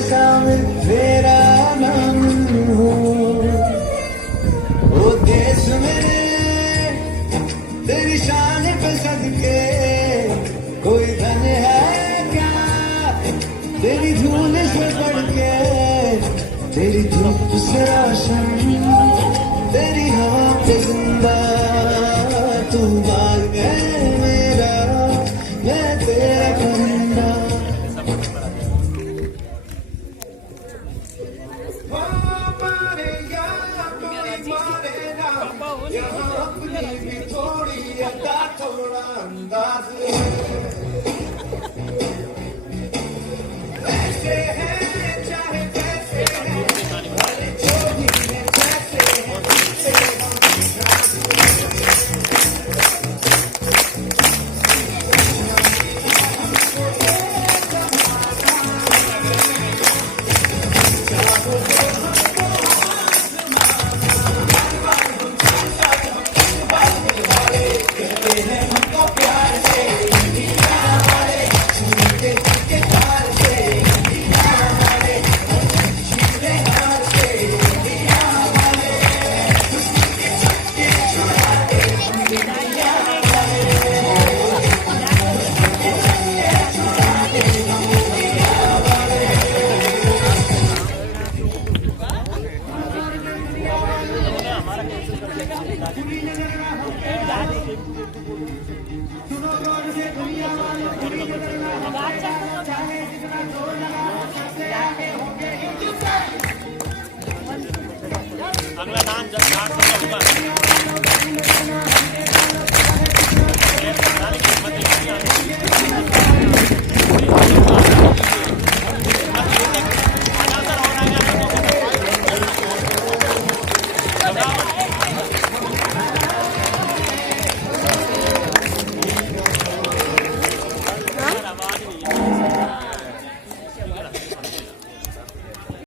शामिल तेरा नाम हो। ओ देश मेरे तेरी शान पे सदके कोई धन है क्या, तेरी धूल से बढ़ के, तेरी धूप से रोशन, तेरी हवा पे जिंदा तू बाग है मेरा, मैं तेरा परिंदा। यहाँ अपनी भी थोड़ी अदा थोड़ा अंदाज ऐसे हैं चाहे कैसे हैं, भले जो भी हैं जैसे हैं वैसे अगला नाम जब होगा